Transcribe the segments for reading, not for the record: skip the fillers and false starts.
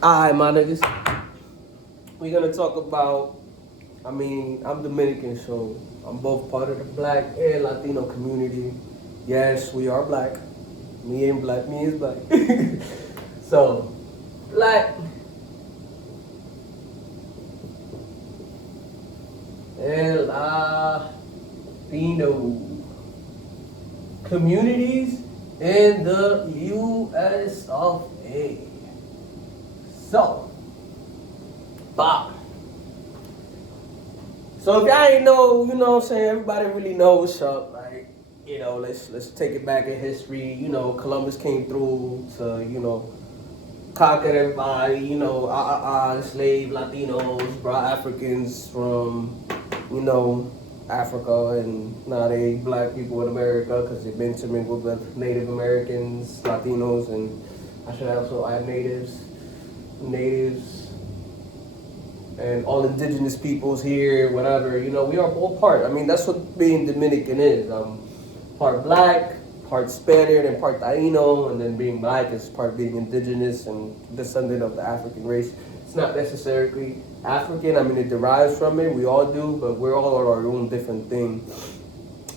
Alright, my niggas. We're gonna talk about. I'm Dominican, so I'm both part of the Black and Latino community. Yes, we are Black. Me ain't Black. Me is Black. So, Black and Latino communities in the U.S. of A. So, Bob. So if y'all ain't know, you know what I'm saying, everybody really knows what's up. Like, let's take it back in history. Columbus came through to, conquer everybody, enslaved Latinos, brought Africans from, Africa, and now they black people in America because they've been intermingled with Native Americans, Latinos, and I should also add natives, and all indigenous peoples here, whatever. We are all part. That's what being Dominican is. Part black, part Spaniard, and part Taino, and then being black is part being indigenous and descendant of the African race. It's not necessarily African. It derives from it. We all do, but we're all our own different thing,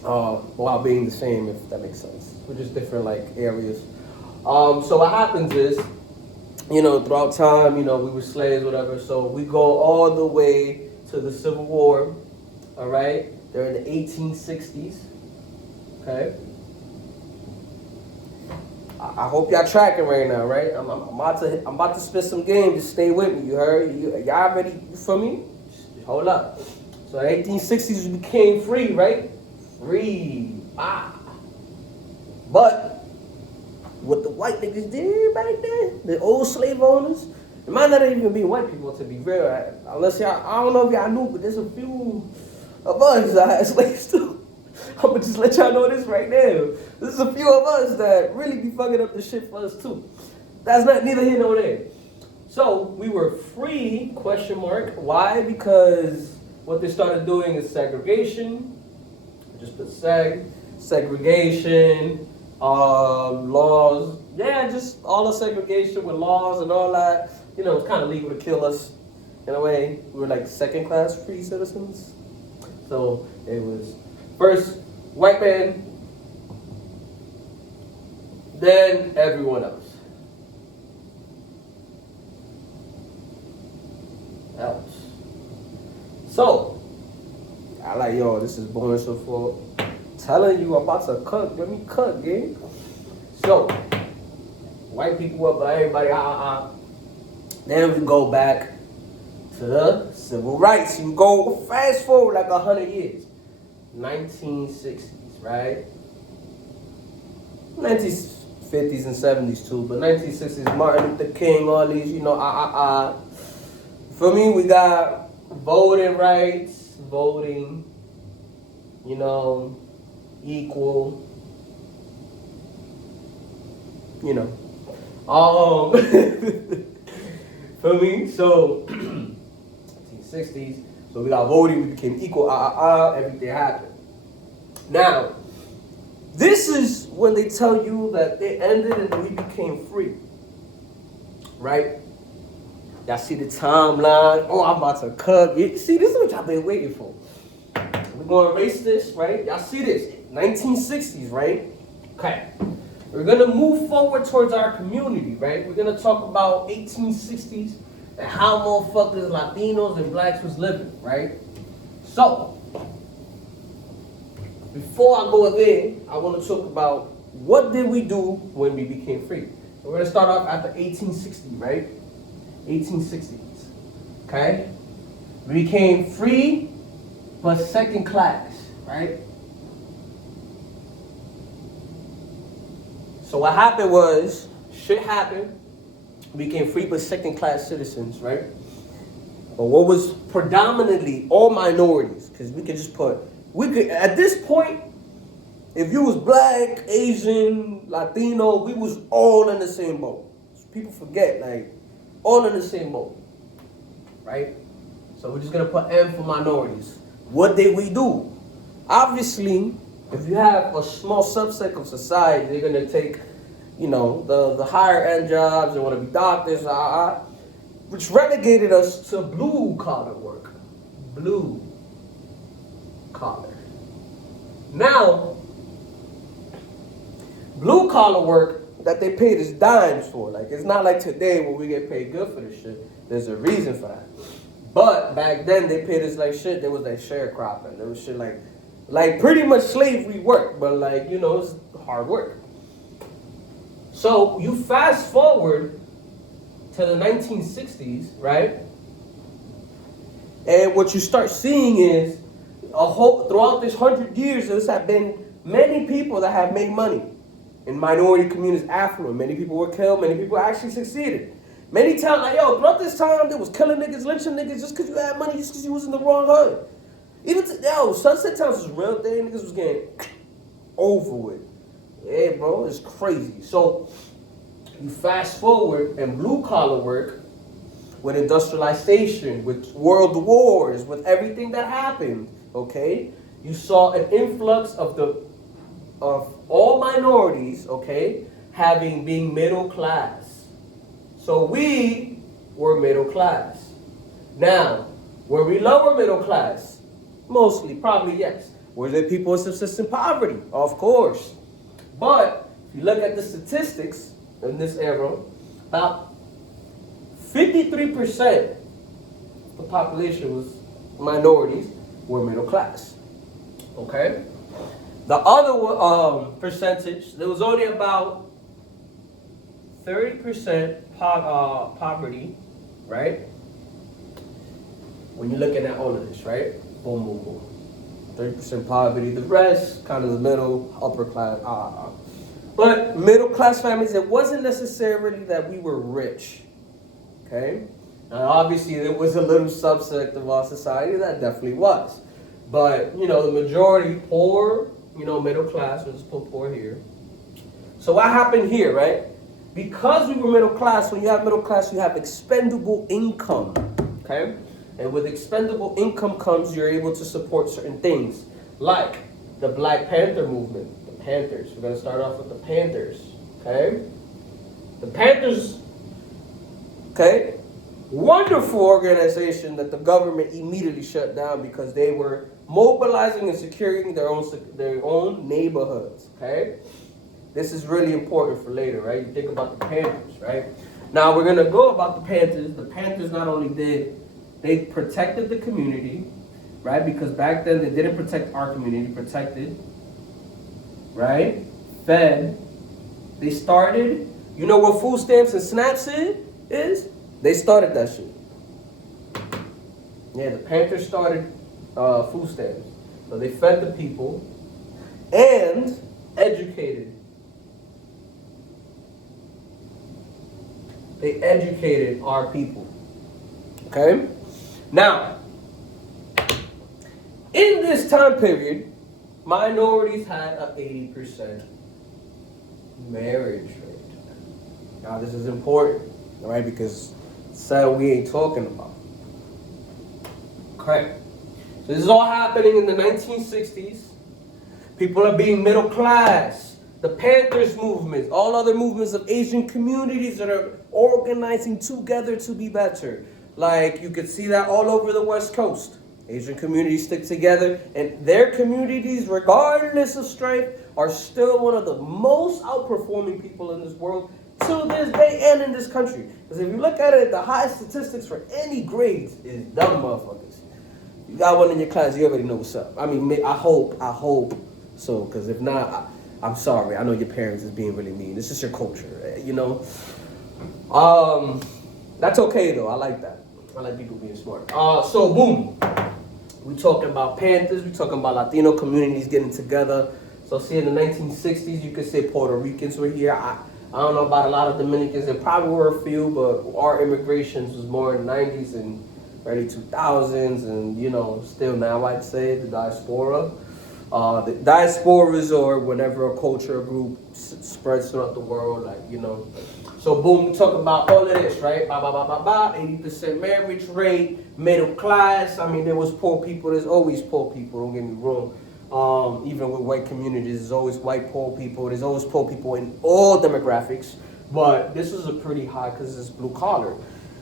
while being the same, if that makes sense. We're just different, like, areas. So what happens is, throughout time, we were slaves, whatever. So we go all the way to the Civil War, all right? They're in the 1860s, okay? I hope y'all tracking right now, right? I'm about to spit some game. Just stay with me. You heard? Y'all ready for me? Just hold up. So the 1860s we became free, right? Free. But what the white niggas did back then, the old slave owners, it might not even be white people, to be real. Unless y'all, I don't know if y'all knew, but there's a few of us that had slaves too. I'm gonna just let y'all know this right now. There's a few of us that really be fucking up the shit for us too. That's not neither here nor there. So we were free, question mark. Why? Because what they started doing is segregation. Just put segregation, laws, just all the segregation with laws and all that. It's kind of legal to kill us in a way. We were like second class free citizens. So it was first white man, then everyone else. So, I like, this is born so full. Telling you I'm about to cook. Let me cook, gang. So, white people up by everybody, Then we go back to the civil rights. You go fast forward like 100 years. 1960s, right? 1950s and 70s too, but 1960s, Martin Luther King, all these, For me, we got voting rights, voting, equal, For me, so 1960s, so we got voting, we became equal, everything happened. Now, this is when they tell you that it ended and we became free, right? Y'all see the timeline? Oh, I'm about to cook. See, this is what y'all been waiting for. We're going to erase this, right? Y'all see this? 1960s, right? Okay. We're going to move forward towards our community, right? We're going to talk about 1860s and how motherfuckers, Latinos, and blacks was living, right? So, before I go there, I want to talk about what did we do when we became free. So we're going to start off at the 1860s, right? 1860s, okay? We became free, but second class, right? So what happened was, shit happened. We became free, but second class citizens, right? But what was predominantly all minorities, because at this point, if you was black, Asian, Latino, we was all in the same boat. People forget, like, all in the same boat, right? So we're just gonna put M for minorities. What did we do? Obviously, if you have a small subset of society, they're gonna take, the higher end jobs. They want to be doctors. which relegated us to blue collar work. Blue collar. Now, blue collar work that they paid us dimes for. Like, it's not like today where we get paid good for this shit. There's a reason for that. But back then they paid us like shit. There was like sharecropping. There was shit like pretty much slavery work, but like, you know, it's hard work. So you fast forward to the 1960s, right? And what you start seeing is throughout this 100 years, there have been many people that have made money in minority communities, affluent. Many people were killed. Many people actually succeeded. Many times, like, yo, throughout this time, there was killing niggas, lynching niggas just because you had money, just because you was in the wrong hood. Even Sunset Towns was a real thing. Niggas was getting over with. Yeah, bro, it's crazy. So you fast forward and blue collar work, with industrialization, with world wars, with everything that happened, okay? You saw an influx of all minorities, okay, being middle class. So we were middle class. Now, were we lower middle class? Mostly, probably yes. Were there people in subsistence poverty? Of course. But if you look at the statistics in this era, about 53% of the population was minorities, were middle class. Okay? The other percentage, there was only about 30% poverty, right? When you're looking at all of this, right? Boom, boom, boom. 30% poverty. The rest, kind of the middle, upper class. But middle class families, it wasn't necessarily that we were rich. Okay? Now, obviously, there was a little subsect of our society that definitely was. But, you know, the majority poor, you know, middle class, we'll just put poor here. So what happened here, right? Because we were middle class, when you have middle class, you have expendable income. Okay? And with expendable income comes, you're able to support certain things, like the Black Panther movement, the Panthers. We're going to start off with the Panthers, okay? The Panthers, okay, wonderful organization that the government immediately shut down because they were mobilizing and securing their own neighborhoods, okay? This is really important for later, right? You think about the Panthers, right? Now, we're going to go about the Panthers. The Panthers not only they protected the community, right? Because back then they didn't protect our community, protected, right? Fed. They started, you know what food stamps and SNAPs is? They started that shit. Yeah, the Panthers started food stamps. So they fed the people and educated. They educated our people. Okay? Now, in this time period, minorities had an 80% marriage rate. Now, this is important, all right, because it's something we ain't talking about. Okay. So this is all happening in the 1960s. People are being middle class. The Panthers movement, all other movements of Asian communities that are organizing together to be better. Like, you could see that all over the West Coast. Asian communities stick together, and their communities, regardless of strife, are still one of the most outperforming people in this world to this day and in this country. Because if you look at it, the highest statistics for any grades is dumb motherfuckers. You got one in your class, you already know what's up. I mean, I hope so, because if not, I'm sorry. I know your parents is being really mean. This is your culture, you know? That's okay, though. I like that. I like people being smart. So, boom. We talking about Panthers. We talking about Latino communities getting together. So, see, in the 1960s, you could say Puerto Ricans were here. I don't know about a lot of Dominicans. There probably were a few, but our immigrations was more in the 90s and early 2000s. And, you know, still now, I'd say, the diaspora. The diasporas, or whenever a culture or group spreads throughout the world, like, you know. So, boom, we talk about all of this, right? 80% marriage rate, middle class. I mean, there was poor people. There's always poor people, don't get me wrong. Even with white communities, there's always white poor people. There's always poor people in all demographics. But this was a pretty high because it's blue collar.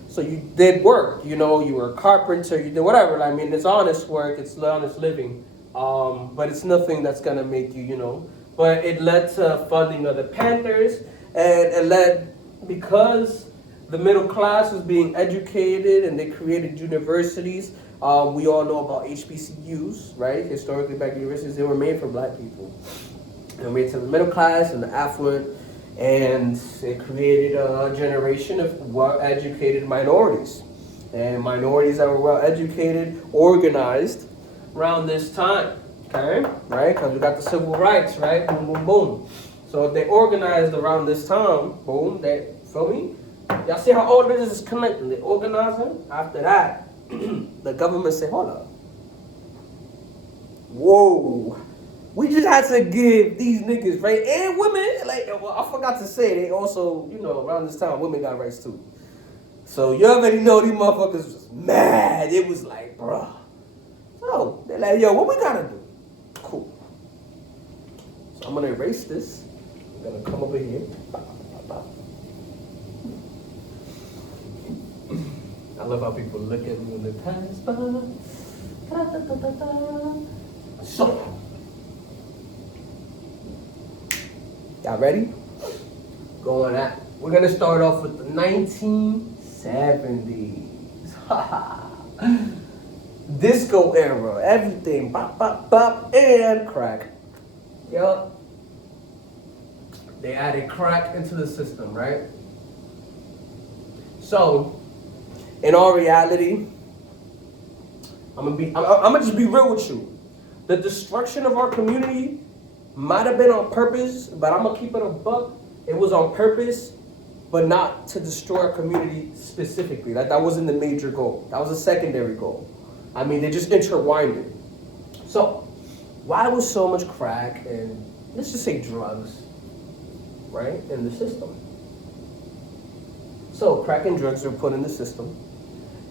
So you did work, you know, you were a carpenter, you did whatever. I mean, it's honest work, it's honest living. But it's nothing that's gonna make you, you know. But it led to funding of the Panthers, and it led because the middle class was being educated and they created universities. We all know about HBCUs, right? Historically, black universities, they were made for black people. They were made to the middle class and the affluent, and it created a generation of well-educated minorities. And minorities that were well-educated, organized around this time, okay? Right? Because we got the civil rights, right? Boom, boom, boom. So if they organized around this time, boom, they, feel me? Y'all see how all this is connected? They organizing. After that, the government said, hold up. Whoa. We just had to give these niggas, right? And women, like, well, I forgot to say, they also, you know, around this time, women got rights too. So you already know these motherfuckers was mad. It was like, bruh. So they're like, yo, what we gotta do? Cool. So I'm gonna erase this. I'm gonna come over here. I love how people look at me when they pass by. So, y'all ready? Going at. We're gonna start off with the 1970s. Disco era, everything, bop, bop, bop, and crack. Yup. They added crack into the system, right? So, in all reality, I'm gonna just be real with you. The destruction of our community might have been on purpose, but I'm gonna keep it a buck. It was on purpose, but not to destroy our community specifically. That wasn't the major goal. That was a secondary goal. I mean, they just intertwined it. So, why was so much crack and, let's just say, drugs, right, in the system? So, crack and drugs were put in the system.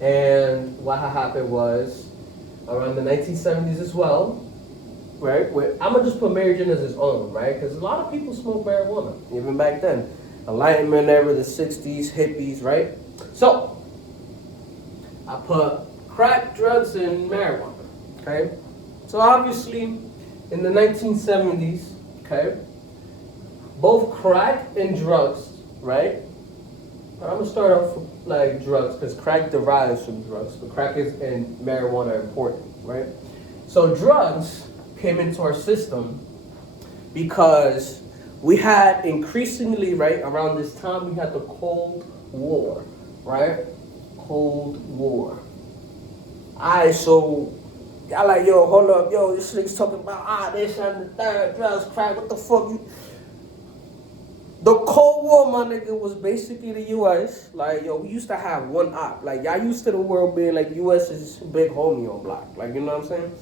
And what happened was, around the 1970s as well, right, where I'm going to just put Mary Jane as its own, right, because a lot of people smoke marijuana, even back then. Enlightenment era, the 60s, hippies, right? So, I put crack, drugs, and marijuana, okay? So obviously, in the 1970s, okay, both crack and drugs, right? I'm gonna start off with like drugs, because crack derives from drugs, but crack and marijuana are important, right? So drugs came into our system because we had increasingly, right, around this time, we had the Cold War, right? Cold War. Alright, so y'all like, yo, hold up, yo, this nigga's talking about this and the third, drugs, crack, what the fuck you? The Cold War, my nigga, was basically the U.S. Like, yo, we used to have one op. Like, y'all used to the world being like, U.S. is big homie on block. Like, you know what I'm saying?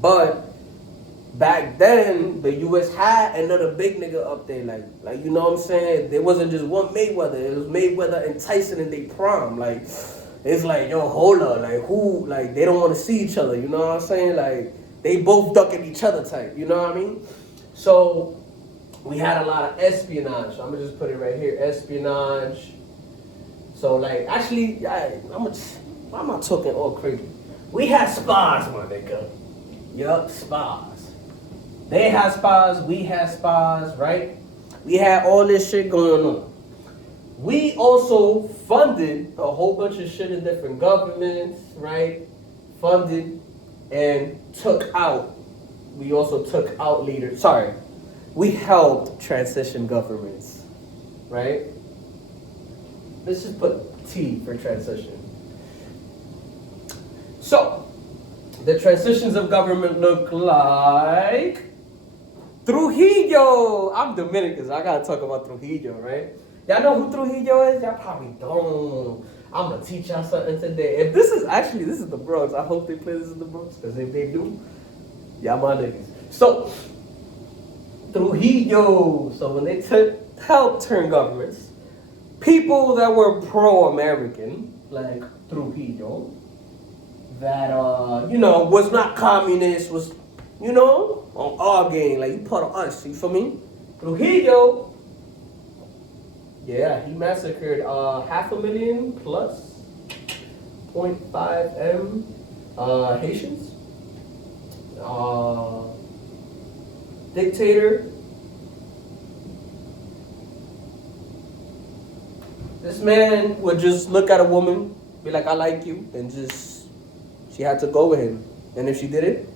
But back then, the U.S. had another big nigga up there. Like you know what I'm saying? There wasn't just one Mayweather. It was Mayweather and Tyson in their prime. Like, it's like, yo, hold up. Like, who? Like, they don't want to see each other. You know what I'm saying? Like, they both ducking each other type. You know what I mean? So we had a lot of espionage. I'm gonna just put it right here, espionage. So like, actually, I'm not talking all crazy. We had spies, my nigga. Yup, spies. They had spies, we had spies, right? We had all this shit going on. We also funded a whole bunch of shit in different governments, right? Funded and took out. We also took out leaders. Sorry. We helped transition governments, right? Let's just put T for transition. So, the transitions of government look like Trujillo. I'm Dominican, so I gotta talk about Trujillo, right? Y'all know who Trujillo is? Y'all probably don't. I'm gonna teach y'all something today. If this is the Bronx. I hope they play this in the Bronx, because if they do, y'all my niggas. So, Trujillo. So when they helped turn governments, people that were pro-American, like Trujillo, that was not communist, was on our game, like you part of us. You feel me? Trujillo, yeah, he massacred 500,000 plus 0.5 M Haitians. Dictator. This man would just look at a woman, be like, I like you, and just, she had to go with him. And if she did it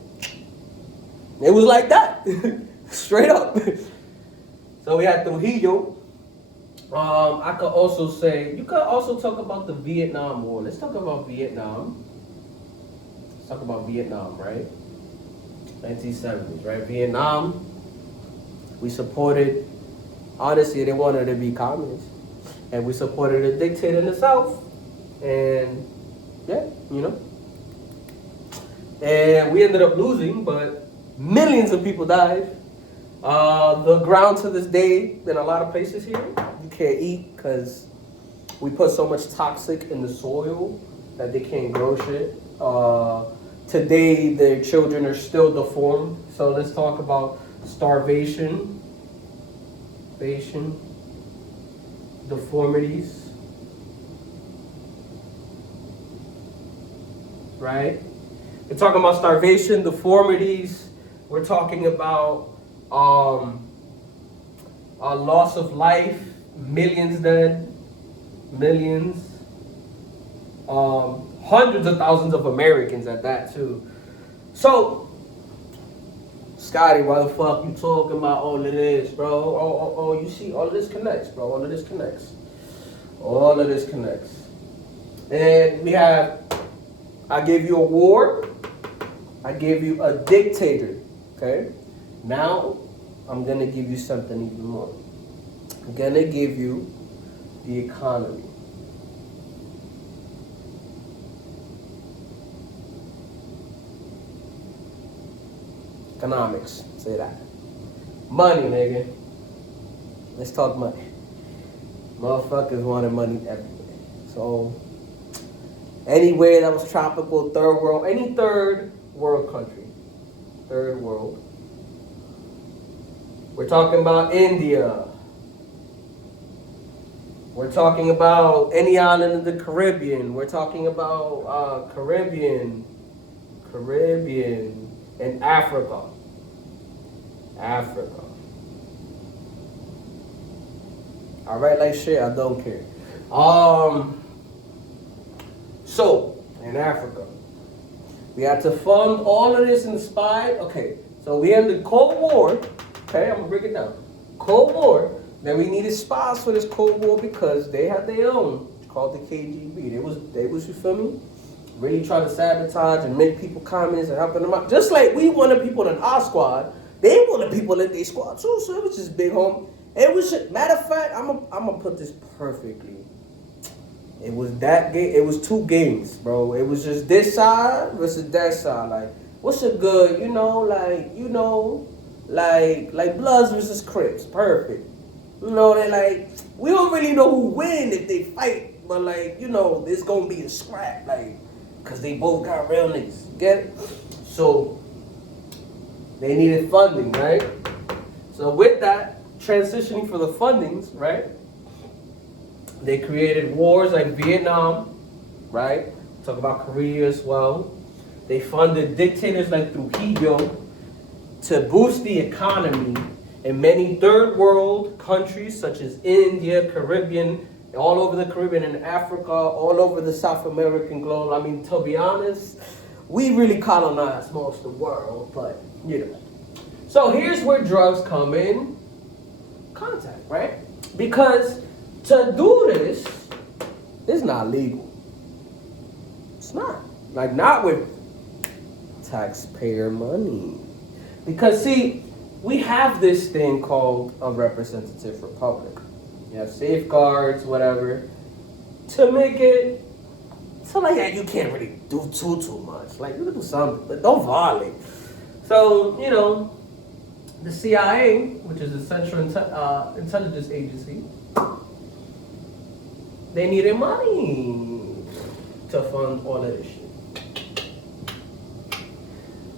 was like that. Straight up. So we had Trujillo. I could also say, you could also talk about the Vietnam War. Let's talk about Vietnam. Let's talk about Vietnam, right? 1970s, right? Vietnam, we supported, honestly, they wanted to be communists. And we supported a dictator in the South. And, yeah, you know. And we ended up losing, but millions of people died. The ground to this day, in a lot of places here, you can't eat because we put so much toxic in the soil that they can't grow shit. Today, their children are still deformed. So let's talk about starvation, deformities, right? We're talking about starvation, deformities. We're talking about a loss of life, millions dead, millions, hundreds of thousands of Americans at that too. So, Scotty, why the fuck you talking about all of this, bro? Oh, you see, all of this connects, bro. All of this connects. All of this connects. And we have, I gave you a war. I gave you a dictator, okay? Now, I'm going to give you something even more. I'm going to give you the economy. Economics, say that. Money, nigga. Let's talk money. Motherfuckers wanted money everywhere. So, anywhere that was tropical, third world, any third world country. Third world. We're talking about India. We're talking about any island of the Caribbean. We're talking about Caribbean, and Africa. I write like shit, I don't care. So, in Africa, we had to fund all of this in the spy. Okay, so we ended Cold War. Okay, I'm gonna break it down. Cold War. Then we needed spies for this Cold War because they had their own, called the KGB. They was, you feel me? Really trying to sabotage and make people communists and helping them out. Just like we wanted people in our squad, they wanted people in their squad too. So it was just big home. It was just, matter of fact, I'm gonna put this perfectly. It was that game. It was two games, bro. It was just this side versus that side. Like, what's a good, like Bloods versus Crips. Perfect. You know, they like, we don't really know who win if they fight, but like, it's gonna be a scrap, like, cause they both got real niggas. Get it? So they needed funding, right? So with that, transitioning for the fundings, right? They created wars like Vietnam, right? Talk about Korea as well. They funded dictators like Trujillo to boost the economy in many third world countries such as India, Caribbean, all over the Caribbean and Africa, all over the South American globe. I mean, to be honest, we really colonized most of the world, but So here's where drugs come in contact, right? Because to do this is not legal. It's not. Like, not with taxpayer money. Because, see, we have this thing called a representative republic. You have safeguards, whatever, to make it so like, yeah, you can't really do too much. Like, you can do something, but don't violate. So, the CIA, which is the Central Intelligence Agency, they needed money to fund all of this shit.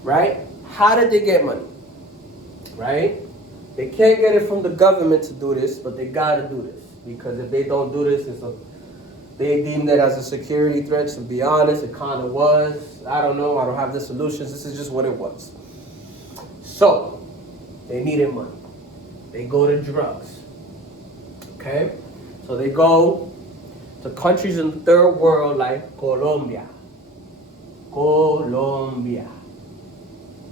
Right? How did they get money? Right? They can't get it from the government to do this, but they gotta do this. Because if they don't do this, They deemed it as a security threat. To be honest, it kind of was. I don't know. I don't have the solutions. This is just what it was. So, they needed money. They go to drugs. Okay? So they go to countries in the third world like Colombia. Colombia.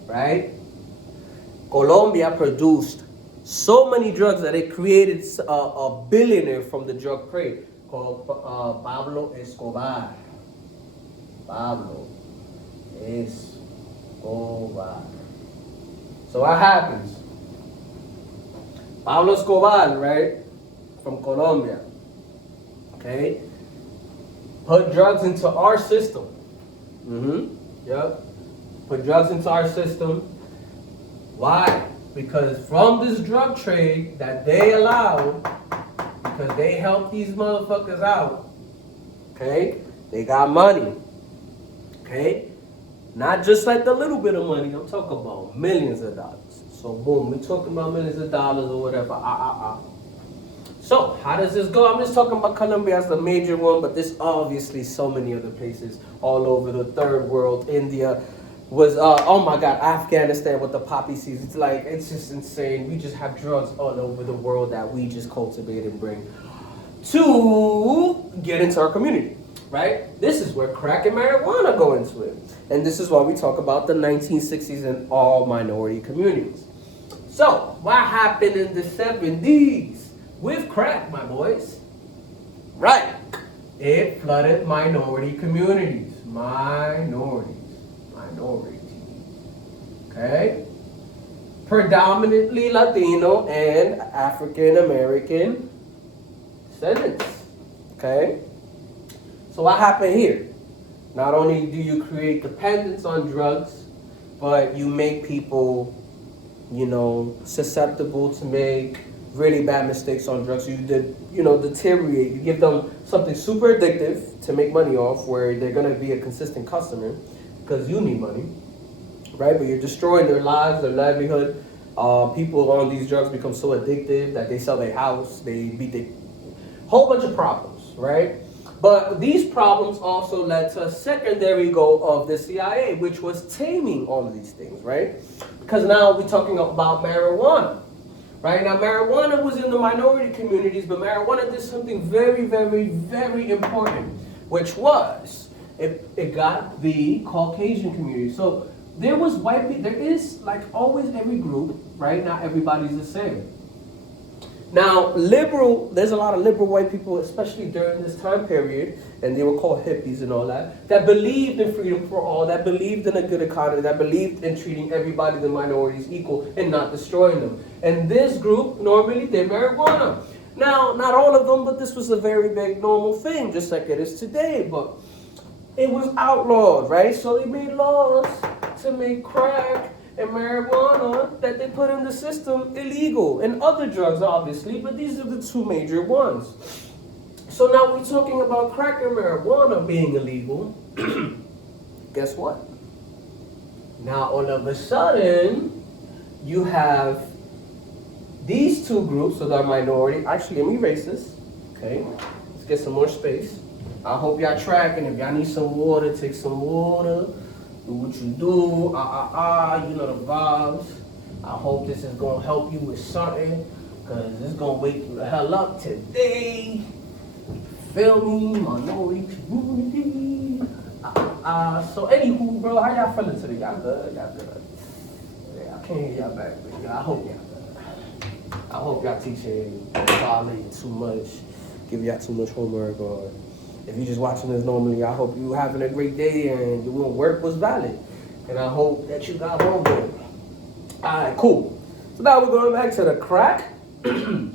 Right? Colombia produced so many drugs that it created a billionaire from the drug trade called Pablo Escobar. Pablo Escobar. So what happens? Pablo Escobar, right, from Colombia, okay, put drugs into our system. Yep. Put drugs into our system. Why? Because from this drug trade that they allowed, because they helped these motherfuckers out, okay, they got money, okay? Not just like the little bit of money, I'm talking about millions of dollars. So boom, we're talking about millions of dollars or whatever, So, how does this go? I'm just talking about Colombia as the major one, but there's obviously so many other places all over the third world. India was, oh my God, Afghanistan with the poppy seeds. It's like, it's just insane. We just have drugs all over the world that we just cultivate and bring to get into our community, right? This is where crack and marijuana go into it. And this is why we talk about the 1960s in all minority communities. So, what happened in the 70s with crack, my boys? Right. It flooded minority communities. Minorities. Okay? Predominantly Latino and African American descendants. Okay? So what happened here? Not only do you create dependence on drugs, but you make people, susceptible to make really bad mistakes on drugs. You deteriorate. You give them something super addictive to make money off, where they're gonna be a consistent customer because you need money, right? But you're destroying their lives, their livelihood. People on these drugs become so addictive that they sell their house, they beat their whole bunch of problems, right? But these problems also led to a secondary goal of the CIA, which was taming all of these things, right? Because now we're talking about marijuana, right? Now, marijuana was in the minority communities, but marijuana did something very, very, very important, which was it got the Caucasian community. So there was white people. There is, like always, every group, right? Not everybody's the same. Now, there's a lot of liberal white people, especially during this time period, and they were called hippies and all that believed in freedom for all, that believed in a good economy, that believed in treating everybody, the minorities, equal and not destroying them. And this group normally did marijuana. Now, not all of them, but this was a very big normal thing, just like it is today. But it was outlawed, right? So they made laws to make crack and marijuana that they put in the system illegal, and other drugs obviously, but these are the two major ones. So now we're talking about crack and marijuana being illegal. Guess what? Now all of a sudden you have these two groups that are minority. Actually, let me erase this. Okay, let's get some more space. I hope y'all tracking. If y'all need some water, take some water. Do what you do, you know the vibes. I hope this is gonna help you with something, cause it's gonna wake you the hell up today. Feel me, minority community. So anywho, bro, how y'all feeling today? Y'all good? Yeah, I can't hear y'all back, but yeah, I hope y'all good. I hope y'all teaching violating too much, give y'all too much homework, or if you're just watching this normally, I hope you're having a great day and your work was valid. And I hope that you got home good. Alright, cool. So now we're going back to the crack. We're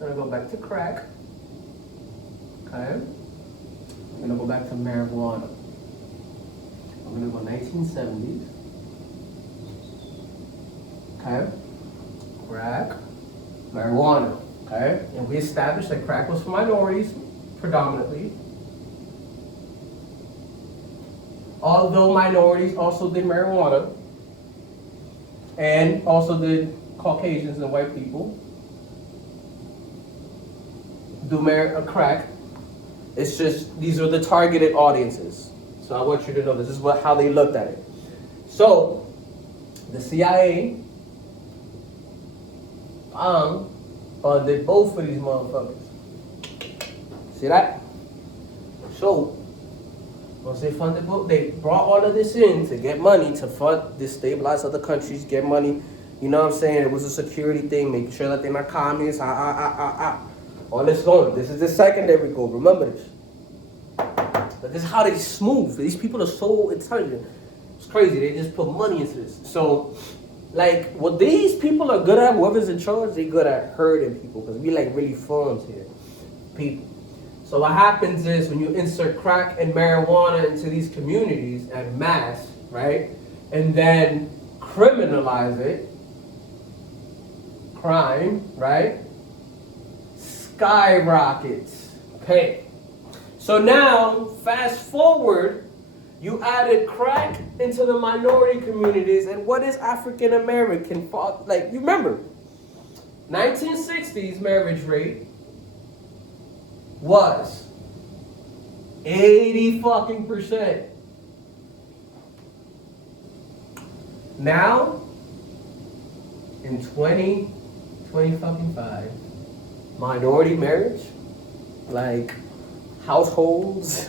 gonna go back to crack. Okay. We're gonna go back to marijuana. I'm gonna go 1970s. Okay. Crack, marijuana. Okay. And we established that crack was for minorities predominantly. Although minorities also did marijuana and also did Caucasians and white people do crack. It's just, these are the targeted audiences. So I want you to know this is how they looked at it. So, the CIA funded both of these motherfuckers. See that? So, once they funded both, they brought all of this in to get money to fund, destabilize other countries, get money. You know what I'm saying? It was a security thing, making sure that they're not communists. All this going. This is the secondary goal. Remember this. But this is how they smooth. These people are so intelligent. It's crazy. They just put money into this. So, like, what these people are good at, whoever's in charge, they good at herding people. Because we like really farms here. People. So what happens is when you insert crack and marijuana into these communities en masse, right? And then criminalize it, crime, right? Skyrockets. Okay. So now, fast forward, you added crack into the minority communities, and what is African American? Like, you remember, 1960s marriage rate was 80%. Now, in 2025, minority marriage, like households,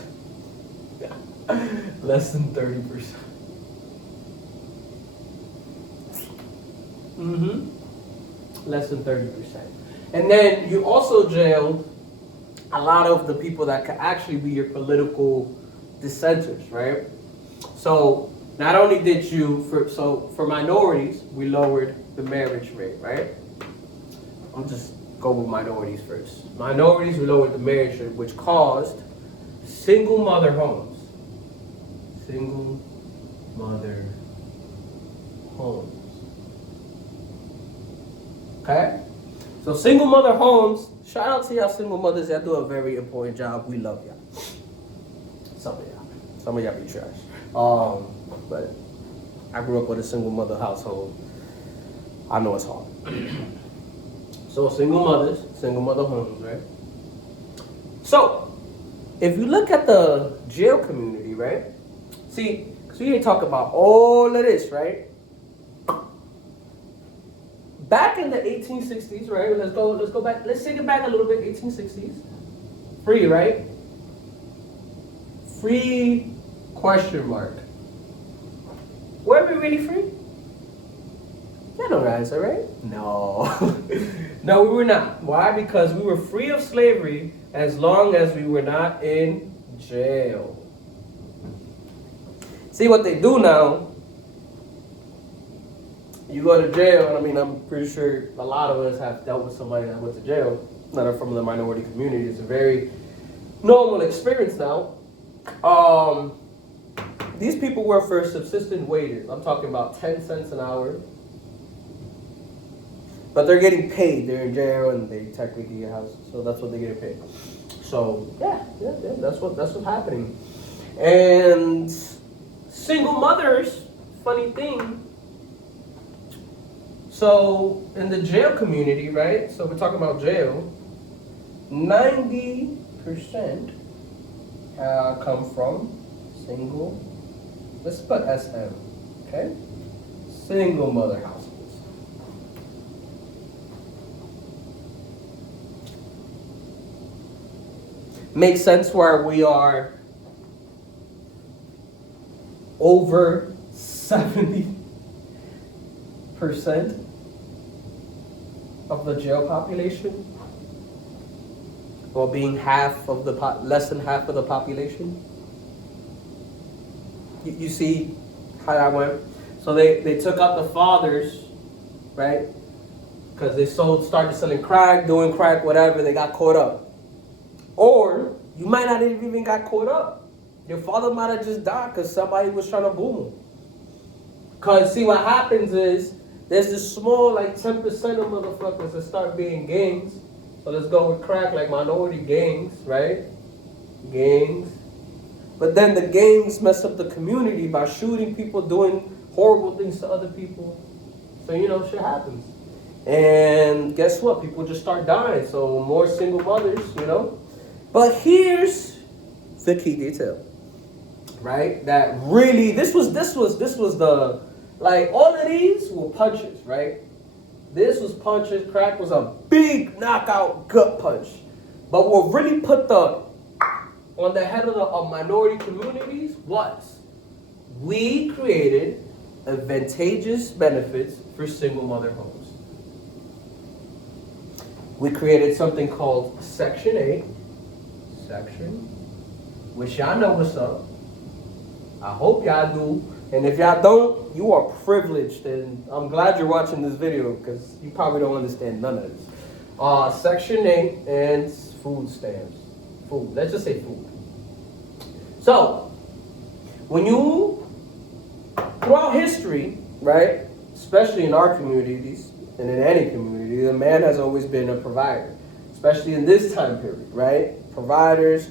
less than 30%. Less than 30%. And then you also jailed a lot of the people that could actually be your political dissenters, right? So not only did you, for minorities, we lowered the marriage rate, right? I'm just go with minorities first. Minorities, we lowered the marriage rate, which caused single mother homes. Single mother homes. Okay? So single mother homes, shout out to y'all single mothers. Y'all do a very important job. We love y'all. Some of y'all be trash. But I grew up with a single mother household. I know it's hard. So single mothers, single mother homes, right? So, if you look at the jail community, right? See, because we ain't talking about all of this, right? Back in the 1860s, right? Let's go back. Let's take it back a little bit. 1860s, free, right? Free? Question mark. Were we really free? You know the answer, right? No, no, we were not. Why? Because we were free of slavery as long as we were not in jail. See what they do now. You go to jail, and I mean, I'm pretty sure a lot of us have dealt with somebody that went to jail that are from the minority community. It's a very normal experience now. These people were for subsistence wages. I'm talking about 10 cents an hour. But they're getting paid. They're in jail, and they technically get houses. So that's what they get paid. So, yeah, that's what's happening. And single mothers, funny thing. So, in the jail community, right? So, we're talking about jail. 90% come from single, let's put SM, okay? Single mother households. Makes sense where we are over 70% of the jail population, while being less than half of the population. You see how that went? So they took out the fathers, right? Because they started selling crack, doing crack, whatever. They got caught up. Or you might not have even got caught up. Your father might have just died because somebody was trying to boom him. Because see what happens is there's this small like 10% of motherfuckers that start being gangs. So let's go with crack, like minority gangs, right? Gangs. But then the gangs mess up the community by shooting people, doing horrible things to other people. So, shit happens. And guess what? People just start dying. So more single mothers, But here's the key detail, right? That really, this was the, like, all of these were punches, right? This was punches. Crack was a big knockout gut punch. But what really put the on the head of the minority communities was we created advantageous benefits for single mother homes. We created something called Section 8, which y'all know what's up. I hope y'all do. And if y'all don't, you are privileged. And I'm glad you're watching this video because you probably don't understand none of this. Section 8 and food stamps. Food. Let's just say food. So, when you, throughout history, right, especially in our communities and in any community, the man has always been a provider, especially in this time period, right? Providers,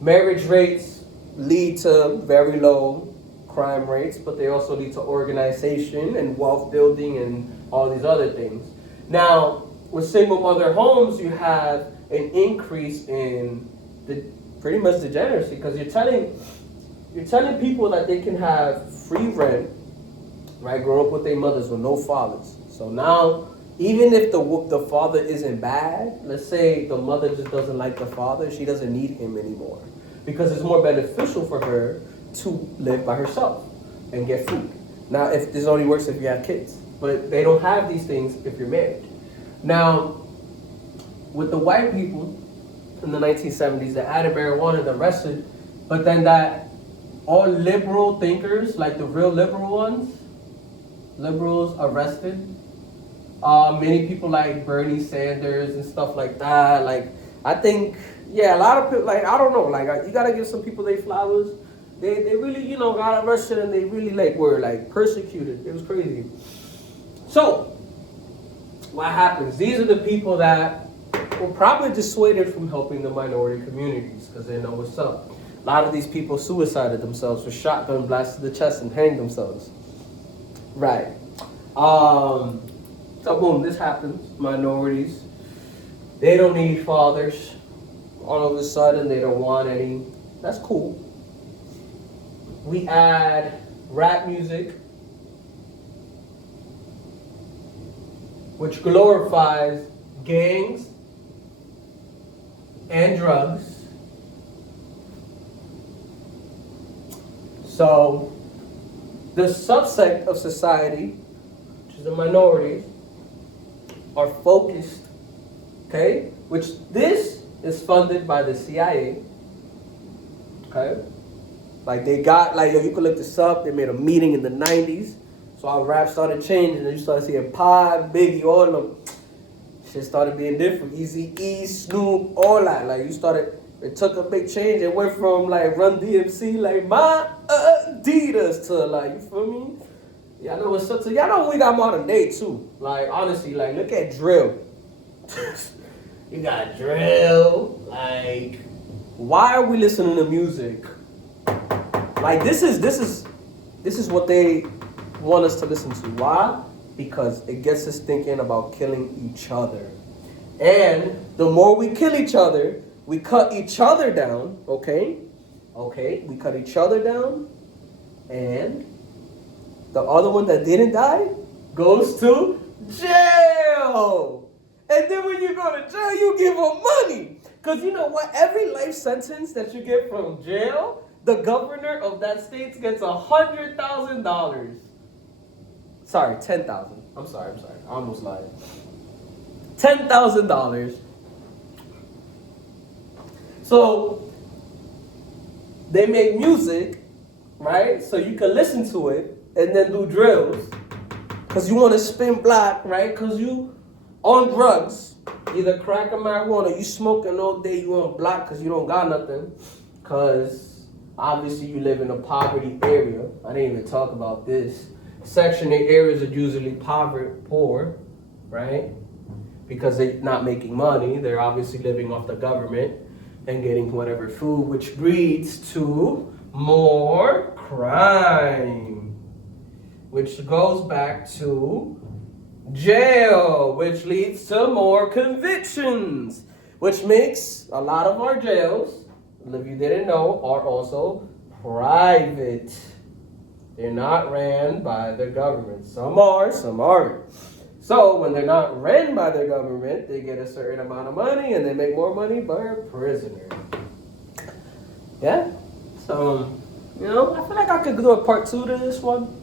marriage rates lead to very low crime rates, but they also lead to organization and wealth building and all these other things. Now, with single mother homes, you have an increase in the pretty much degeneracy because you're telling people that they can have free rent, right? Grow up with their mothers with no fathers. So now, even if the father isn't bad, let's say the mother just doesn't like the father, she doesn't need him anymore because it's more beneficial for her to live by herself and get food. Now, if this only works if you have kids, but they don't have these things if you're married. Now, with the white people in the 1970s, they added marijuana, the arrested, but then that all liberal thinkers, like the real liberal ones, liberals arrested. Many people like Bernie Sanders and stuff like that. Like, I think, yeah, a lot of people, like, I don't know, like, you gotta give some people their flowers. They really, got arrested and they really, like, were, like, persecuted. It was crazy. So, what happens? These are the people that were probably dissuaded from helping the minority communities because they know what's up. A lot of these people suicided themselves with shotgun blasts to the chest and hanged themselves. Right. So, boom, this happens. Minorities. They don't need fathers. All of a sudden, they don't want any. That's cool. We add rap music, which glorifies gangs and drugs. So, the subsect of society, which is the minorities, are focused, okay? Which this is funded by the CIA, okay? Like they got, like, yo, you can look this up. They made a meeting in the 90s. So our rap started changing. And you started seeing Pod, Biggie, all of them. Shit started being different. Eazy-E, Snoop, all that. Like it took a big change. It went from like Run DMC, like my Adidas to like, you feel me? Y'all know what's up. So y'all know we got modern day too. Like honestly, like look at drill. You got drill. Like, why are we listening to music? Like this is what they want us to listen to. Why? Because it gets us thinking about killing each other. And the more we kill each other, we cut each other down, okay? Okay, we cut each other down, and the other one that didn't die goes to jail. And then when you go to jail, you give them money. Because you know what? Every life sentence that you get from jail, the governor of that state gets $100,000. Sorry, $10,000. I'm sorry. I almost lied. $10,000. So they make music, right? So you can listen to it and then do drills. Because you want to spin block, right? Because you on drugs, either crack or marijuana. You smoking all day, you on block because you don't got nothing. Because obviously you live in a poverty area. I didn't even talk about this. Section 8 areas are usually poor, right? Because they're not making money. They're obviously living off the government and getting whatever food, which breeds to more crime, which goes back to jail, which leads to more convictions, which makes a lot of our jails if you didn't know, are also private. They're not ran by the government. Some are, some aren't. So when they're not ran by the government, they get a certain amount of money and they make more money per prisoner. Yeah? So, I feel like I could do a part 2 to this one.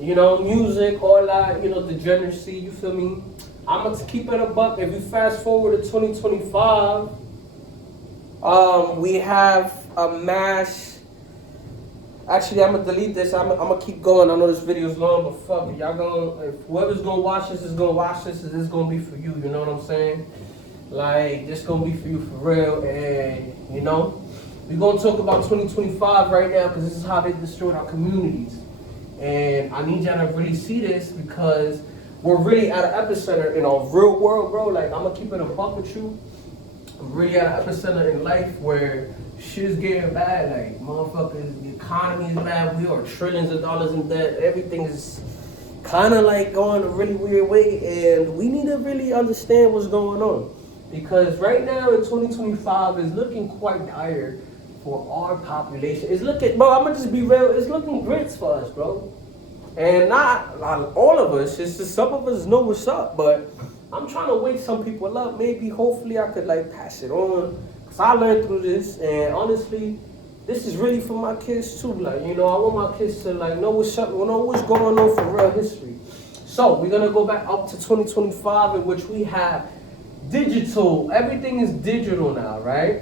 Music, all that, degeneracy, you feel me? I'm going to keep it a buck. If you fast forward to 2025, we have a mass. Actually, I'm going to delete this. I'm going to keep going. I know this video is long, but fuck it. If whoever's going to watch this is going to watch this, this is going to be for you. You know what I'm saying? Like, this going to be for you for real. And, we're going to talk about 2025 right now because this is how they destroyed our communities. And I need y'all to really see this because we're really at an epicenter in our real world, bro. Like, I'm going to keep it a buck with you. We're really at an epicenter in life where shit is getting bad. Like, motherfuckers, the economy is bad. We are trillions of dollars in debt. Everything is kind of like going a really weird way. And we need to really understand what's going on. Because right now in 2025 is looking quite dire for our population. It's looking, bro, I'm going to just be real. It's looking grits for us, bro. And not all of us. It's just some of us know what's up. But I'm trying to wake some people up. Maybe, hopefully, I could, pass it on. Because I learned through this. And honestly, this is really for my kids, too. I want my kids to, know what's up, know what's going on for real history. So, we're going to go back up to 2025, in which we have digital. Everything is digital now, right?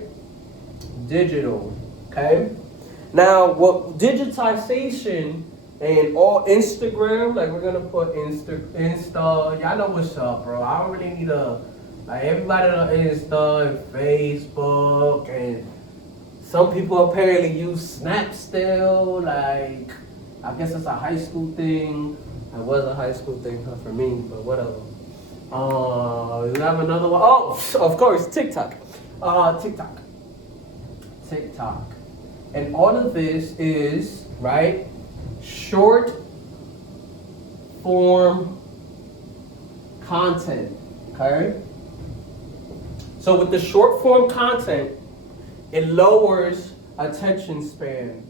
Digital, okay? Now, what digitization and all Instagram, we're gonna put Insta, y'all know what's up, bro. I don't really need everybody on Insta and Facebook, and some people apparently use Snap still, I guess it's a high school thing. It was a high school thing for me, but whatever. We have another one. Oh, of course, TikTok. TikTok. And all of this is, right, short form content, okay? So with the short form content, it lowers attention span.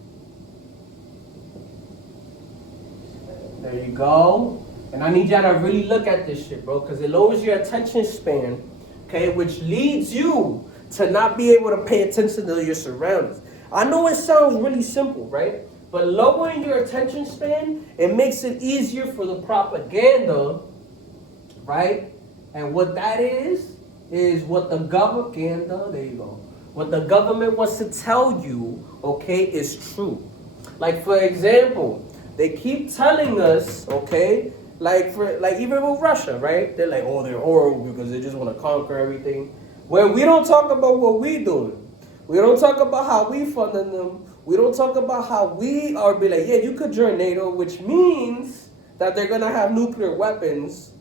There you go. And I need y'all to really look at this shit, bro, because it lowers your attention span, okay, which leads you to not be able to pay attention to your surroundings. I know it sounds really simple, right? But lowering your attention span, it makes it easier for the propaganda, right? And what that is what the government, there you go. What the government wants to tell you, okay, is true. For example, they keep telling us, okay, even with Russia, right? They're like, oh, they're horrible because they just want to conquer everything. When we don't talk about what we're doing. We don't talk about how we funding them. We don't talk about how we are be like, yeah, you could join NATO, which means that they're gonna have nuclear weapons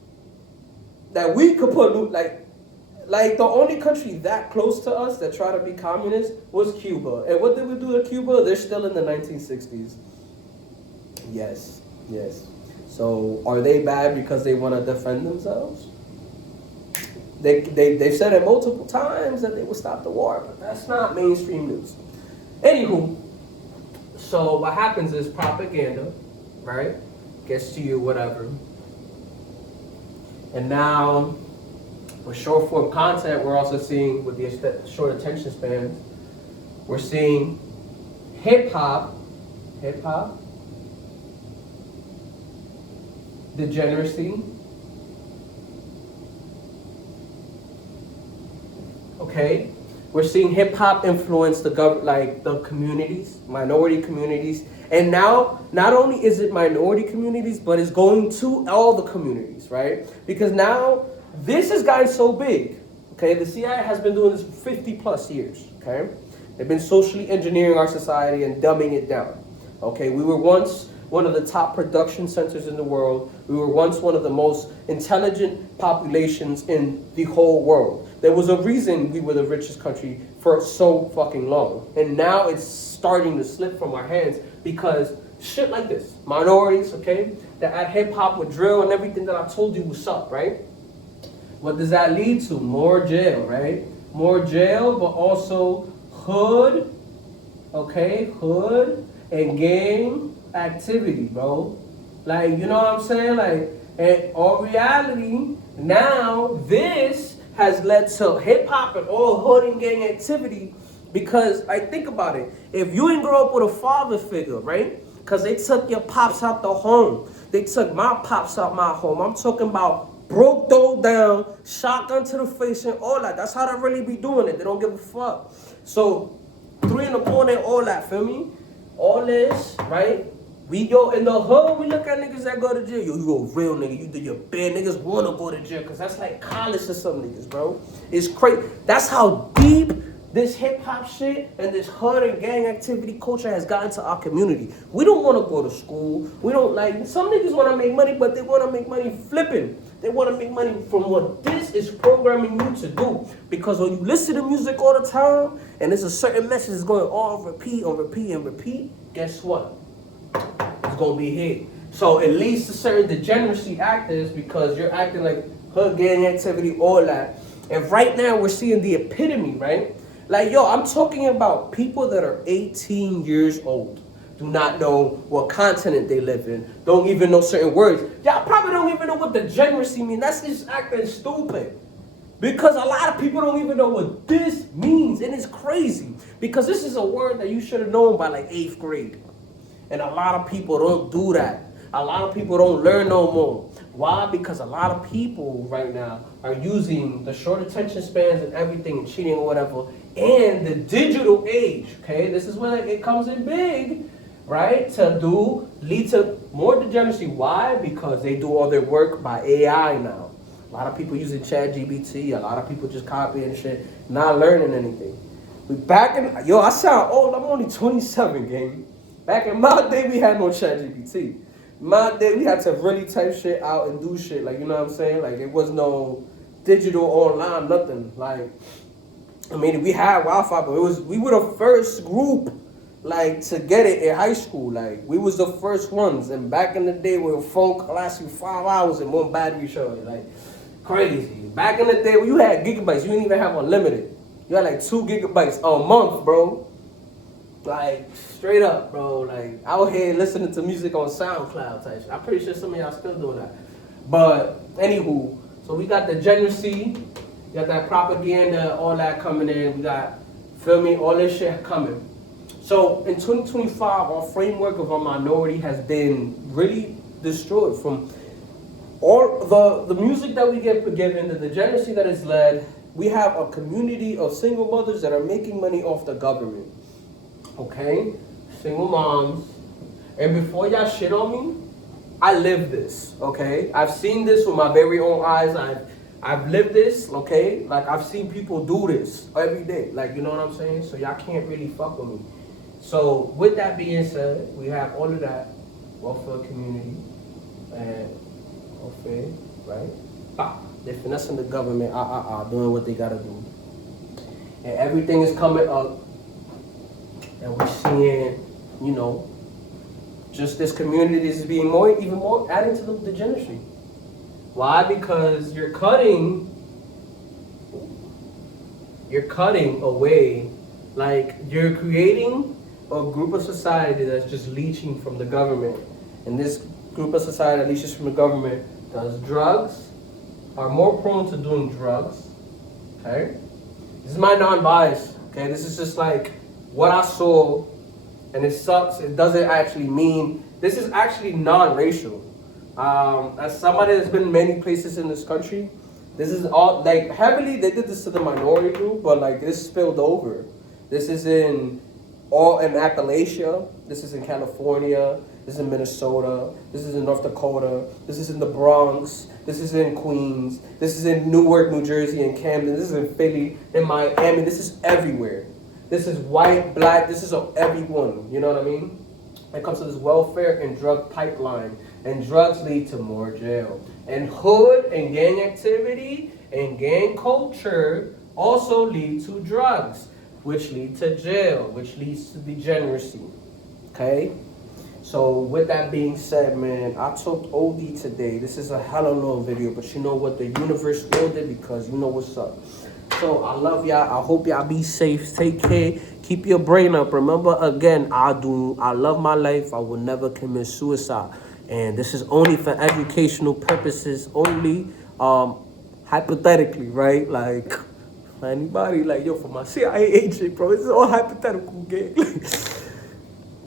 that we could put like the only country that close to us that tried to be communist was Cuba. And what did we do to Cuba? They're still in the 1960s. Yes. So are they bad because they want to defend themselves? They've said it multiple times that they will stop the war, but that's not mainstream news. Anywho, so what happens is propaganda, right? Gets to you, whatever. And now, with short form content, we're also seeing, with the short attention spans, we're seeing hip hop, degeneracy, okay? We're seeing hip hop influence the communities, minority communities. And now, not only is it minority communities, but it's going to all the communities, right? Because now, this has gotten so big, okay? The CIA has been doing this for 50 plus years, okay? They've been socially engineering our society and dumbing it down, okay? We were once one of the top production centers in the world. We were once one of the most intelligent populations in the whole world. There was a reason we were the richest country for so fucking long. And now it's starting to slip from our hands because shit like this, minorities, okay, that add hip hop with drill and everything that I told you was up, right? What does that lead to? More jail, right? More jail, but also hood, okay, hood and gang activity, bro. Like, you know what I'm saying? Like, in all reality, now this has led to hip hop and all hood and gang activity because, like, think about it. If you didn't grow up with a father figure, right? Because they took your pops out the home. They took my pops out my home. I'm talking about broke dough down, shotgun to the face and all that. That's how they really be doing it. They don't give a fuck. So, 3 in the morning, all that, feel me? All this, right? We go in the hood, we look at niggas that go to jail. Yo, you go real nigga, you do your bad. Niggas wanna go to jail, cause that's like college to some niggas, bro. It's crazy. That's how deep this hip hop shit and this hood and gang activity culture has gotten to our community. We don't wanna go to school. We don't like, some niggas wanna make money, but they wanna make money flipping. They wanna make money from what this is programming you to do. Because when you listen to music all the time, and there's a certain message that's going on repeat, on repeat, and repeat, guess what? It's gonna be hit. So it leads to certain degeneracy actors because you're acting like hood gang activity, all that. And right now we're seeing the epitome, right? Like, yo, I'm talking about people that are 18 years old, do not know what continent they live in, don't even know certain words. Y'all probably don't even know what degeneracy means. That's just acting stupid. Because a lot of people don't even know what this means. And it's crazy. Because this is a word that you should have known by like 8th grade. And a lot of people don't do that. A lot of people don't learn no more. Why? Because a lot of people right now are using the short attention spans and everything and cheating or whatever. And the digital age, okay? This is where it comes in big, right? To lead to more degeneracy. Why? Because they do all their work by AI now. A lot of people using ChatGPT. A lot of people just copying shit, not learning anything. I sound old. I'm only 27, gang. Back in my day, we had no ChatGPT. My day, we had to really type shit out and do shit. Like, you know what I'm saying? Like, it was no digital online, nothing. Like, I mean, we had Wi-Fi, but we were the first group, like, to get it in high school. Like, we was the first ones. And back in the day, where a phone could last you 5 hours and one battery charge. Like, crazy. Back in the day, when you had gigabytes, you didn't even have unlimited. You had like 2 gigabytes a month, bro. Like, straight up, bro. Like, out here listening to music on SoundCloud type shit. I'm pretty sure some of y'all still doing that. But, anywho, so we got the degeneracy, we got that propaganda, all that coming in. We got, feel me, all this shit coming. So, in 2025, our framework of our minority has been really destroyed. From all the music that we get given, the degeneracy that is led, we have a community of single mothers that are making money off the government. Okay? Single moms. And before y'all shit on me, I live this, okay? I've seen this with my very own eyes. I've lived this, okay? Like, I've seen people do this every day. Like, you know what I'm saying? So y'all can't really fuck with me. So, with that being said, we have all of that welfare community and welfare, right? They're finessing the government, doing what they gotta do. And everything is coming up. And we're seeing, you know, just this community is being even more adding to the degeneracy. Why? Because you're cutting away, like, you're creating a group of society that's just leeching from the government. And this group of society that leeches from the government does drugs, are more prone to doing drugs, okay? This is my non-bias, okay? This is just like what I saw, and it sucks. It doesn't actually mean, this is actually non-racial. As somebody that's been in many places in this country, this is all, like, heavily, they did this to the minority group, but like, this spilled over. This is in Appalachia, this is in California, this is in Minnesota, this is in North Dakota, this is in the Bronx, this is in Queens, this is in Newark, New Jersey, and Camden, this is in Philly, in Miami, this is everywhere. This is white, black, this is everyone, you know what I mean? It comes to this welfare and drug pipeline, and drugs lead to more jail. And hood and gang activity and gang culture also lead to drugs, which lead to jail, which leads to degeneracy, okay? So with that being said, man, I took OD today. This is a hella long video, but you know what? The universe willed it because you know what's up. So I love y'all. I hope y'all be safe. Take care. Keep your brain up. Remember, again, I love my life. I will never commit suicide. And this is only for educational purposes only. Hypothetically, right? Like, for anybody, like, yo, for my CIA agent, bro, this is all hypothetical, gang.